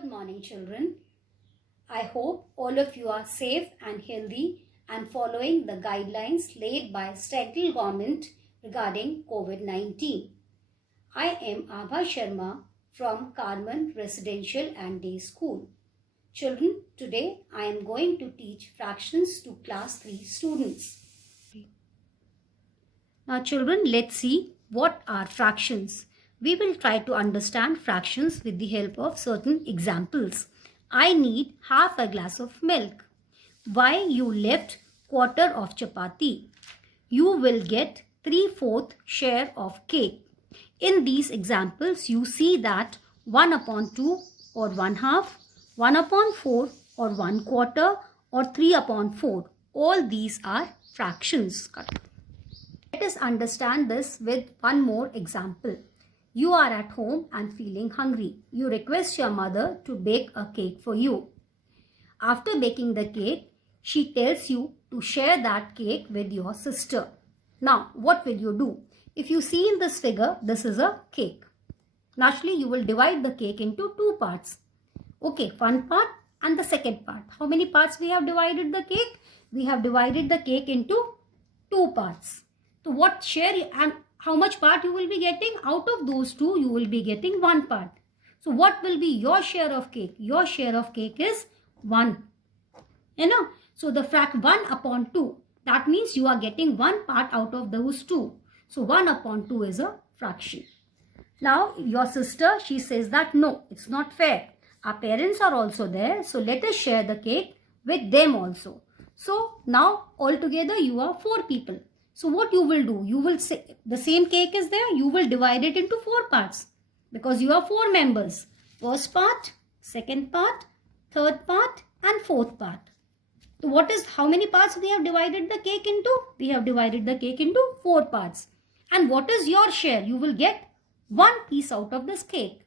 Good morning, children. I hope all of you are safe and healthy and following the guidelines laid by central government regarding COVID-19. I am Abha Sharma from Carmen Residential and Day School. Children, today I am going to teach fractions to class 3 students. Now children, let's see what are fractions. We will try to understand fractions with the help of certain examples. I need half a glass of milk. Why you left quarter of chapati? You will get 3/4 share of cake. In these examples, you see that 1/2 or 1/2, 1/4 or 1/4 or 3/4. All these are fractions. Let us understand this with one more example. You are at home and feeling hungry. You request your mother to bake a cake for you. After baking the cake, she tells you to share that cake with your sister. Now, what will you do? If you see in this figure, this is a cake. Naturally, you will divide the cake into two parts. Okay, one part and the second part. How many parts we have divided the cake? We have divided the cake into two parts. So what share and how much part you will be getting? Out of those two, you will be getting one part. So what will be your share of cake? Your share of cake is 1. So the frac 1/2. That means you are getting one part out of those two. So 1/2 is a fraction. Now your sister, she says that no, it's not fair. Our parents are also there. So let us share the cake with them also. So now altogether you are 4 people. So what you will do? You will say the same cake is there. You will divide it into 4 parts because you are 4 members. First part, second part, third part and fourth part. So how many parts we have divided the cake into? We have divided the cake into 4 parts. And what is your share? You will get 1 piece out of this cake.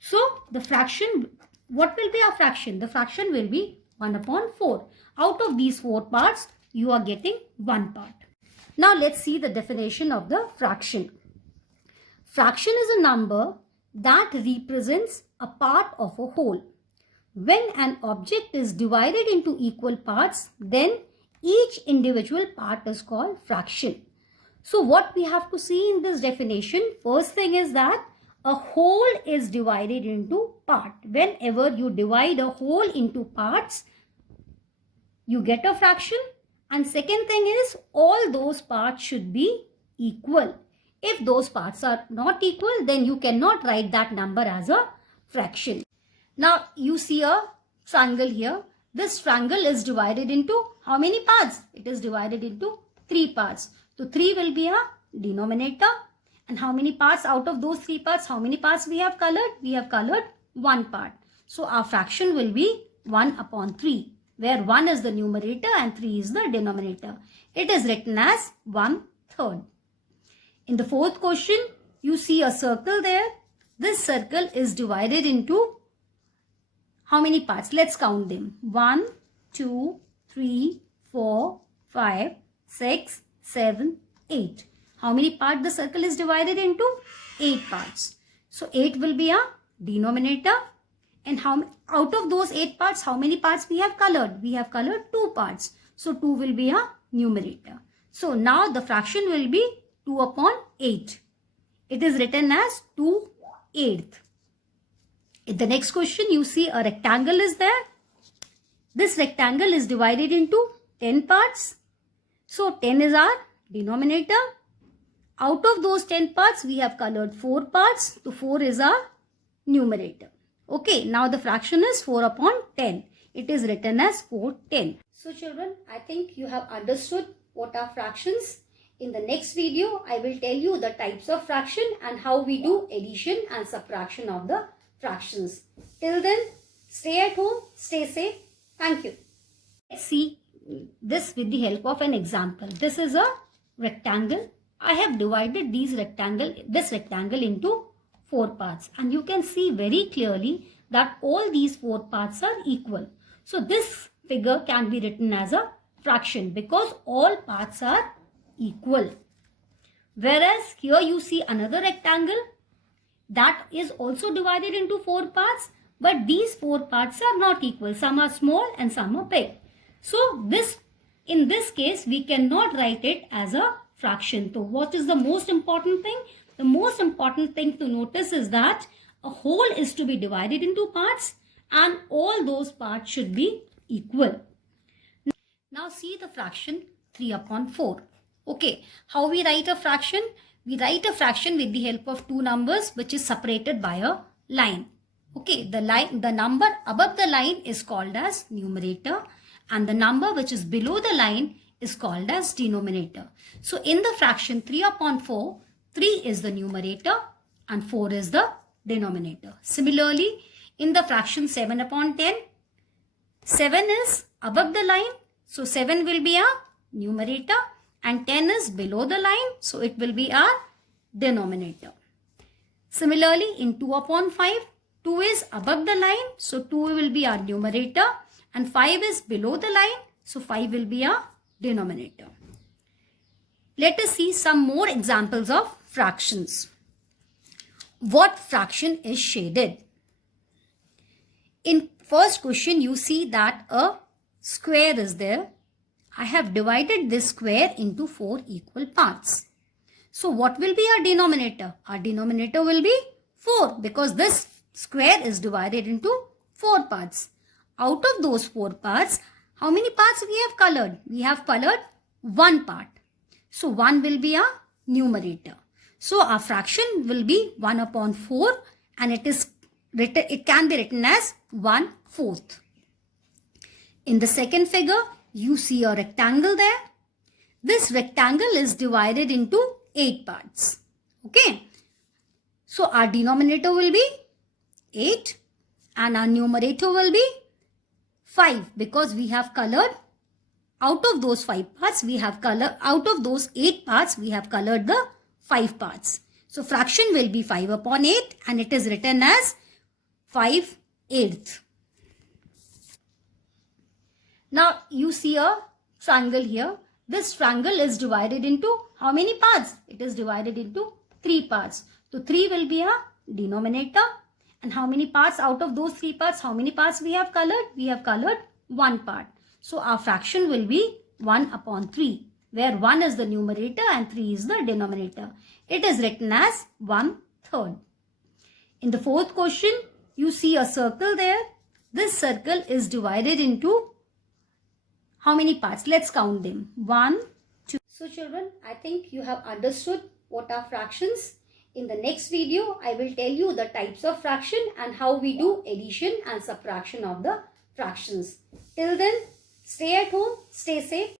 So the fraction, what will be our fraction? The fraction will be 1/4. Out of these 4 parts, you are getting 1 part. Now let's see the definition of the fraction. Fraction is a number that represents a part of a whole. When an object is divided into equal parts, then each individual part is called fraction. So what we have to see in this definition, first thing is that a whole is divided into part. Whenever you divide a whole into parts, you get a fraction. And second thing is all those parts should be equal. If those parts are not equal, then you cannot write that number as a fraction. Now you see a triangle here. This triangle is divided into how many parts? It is divided into 3 parts. So 3 will be a denominator. And how many parts out of those 3 parts? How many parts we have colored? We have colored 1 part. So our fraction will be 1/3. Where 1 is the numerator and 3 is the denominator. It is written as 1/3. In the fourth question, you see a circle there. This circle is divided into how many parts? Let's count them. 1, 2, 3, 4, 5, 6, 7, 8. How many parts the circle is divided into? 8 parts. So 8 will be a denominator. And out of those 8 parts, how many parts we have colored? We have colored 2 parts. So 2 will be a numerator. So now the fraction will be 2/8. It is written as 2/8. In the next question, you see a rectangle is there. This rectangle is divided into 10 parts. So 10 is our denominator. Out of those 10 parts, we have colored 4 parts. So 4 is our numerator. Okay, now the fraction is 4/10. It is written as 4/10. So children, I think you have understood what are fractions. In the next video, I will tell you the types of fraction and how we do addition and subtraction of the fractions. Till then, stay at home, stay safe. Thank you. Let's see this with the help of an example. This is a rectangle. I have divided this rectangle into 4 parts, and you can see very clearly that all these 4 parts are equal. So this figure can be written as a fraction because all parts are equal. Whereas here you see another rectangle. that is also divided into 4 parts, but these 4 parts are not equal. Some are small and some are big. So in this case, we cannot write it as a fraction. So what is the most important thing? The most important thing to notice is that a whole is to be divided into parts and all those parts should be equal. Now see the fraction 3 upon 4. Okay, how we write a fraction? We write a fraction with the help of two numbers which is separated by a line. Okay, the number above the line is called as numerator and the number which is below the line is called as denominator. So in the fraction 3 upon 4, 3 is the numerator and 4 is the denominator. Similarly, in the fraction 7 upon 10, 7 is above the line. So 7 will be our numerator and 10 is below the line. So it will be our denominator. Similarly, in 2 upon 5, 2 is above the line. So 2 will be our numerator and 5 is below the line. So 5 will be our denominator. Let us see some more examples of fractions. What fraction is shaded? In first question, you see that a square is there. I have divided this square into 4 equal parts. So what will be our denominator? Our denominator will be 4 because this square is divided into 4 parts. Out of those 4 parts, how many parts we have colored? We have colored 1 part. So 1 will be our numerator. So our fraction will be 1 upon 4 and it can be written as 1/4. In the second figure, you see a rectangle there. This rectangle is divided into 8 parts. Okay. So our denominator will be 8 and our numerator will be 5 because we have colored out of those 5 parts, out of those 8 parts, we have colored the 5 parts. So fraction will be 5 upon 8 and it is written as 5/8. Now you see a triangle here. This triangle is divided into how many parts? It is divided into 3 parts. So 3 will be a denominator. And how many parts out of those 3 parts? How many parts we have colored? We have colored 1 part. So our fraction will be 1 upon 3, where 1 is the numerator and 3 is the denominator. It is written as 1/3. In the fourth question, you see a circle there. This circle is divided into how many parts? Let's count them. 1, 2. So children, I think you have understood what are fractions. In the next video, I will tell you the types of fraction and how we do addition and subtraction of the fractions. Till then, stay at home, stay safe.